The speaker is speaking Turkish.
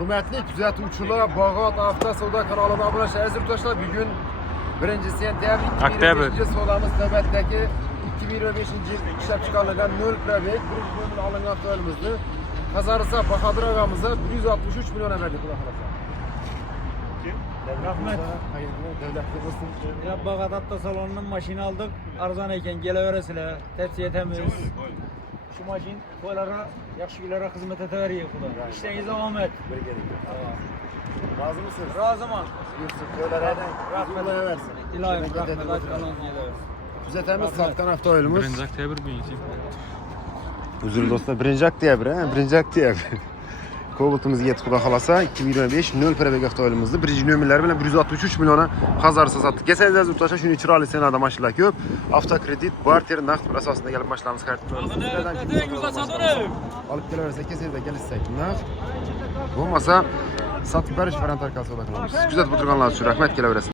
Hürmetli düzeltuvchilar, Bağat Avto Savdo kanalına abone olun. Aziz yurttaşlar, bugün 1 sentyabr 2025 sodamiz navbatdagi 2025 yil ishlab chiqarilgan 0 probek birinchi bo'limda olingan avtomobilimizni Qazarisa Bahodir og'amizga 163 million berdik, xudo xolasa. Rahmet. Devletli olsun. Ya Bağat Avto salonundan maşini aldık. Arzan eken geleveresizler. Tepsi yetemiyoruz. Şu maşin koylara, yakışıklara hizmet ediveriyor kular. İşlerinize Ahmet. Razı mısınız? Razı mı? Yusuf, köylere rahmet versin. İlahi rahmet. Aç kalan geleversin. Düzeltemiz satkan avtomobilimiz. 1 oktyabr birinchi. Uzun dostlar, 1 oktyabr, 1 oktyabr. Kobutumuz yetdi, xudo xolasa 2025 0 probek avtomobilimizni birinchi nomerlari bilan 163 milliona Qazarisa satdik. Kelsangiz aziz yurtdoshlar, shuni chiroyli senada mashinalar ko'p. Avtokredit, barter, naqd pul asosida kelib mashinalarimiz xarid qilamiz. Olib kelaversak, kelsangiz kelishsak. Naqd bo'lmasa sotib berish variant orqali savdo qilamiz. Kuzatib o'tirganlar uchun rahmat, kelaverasiz.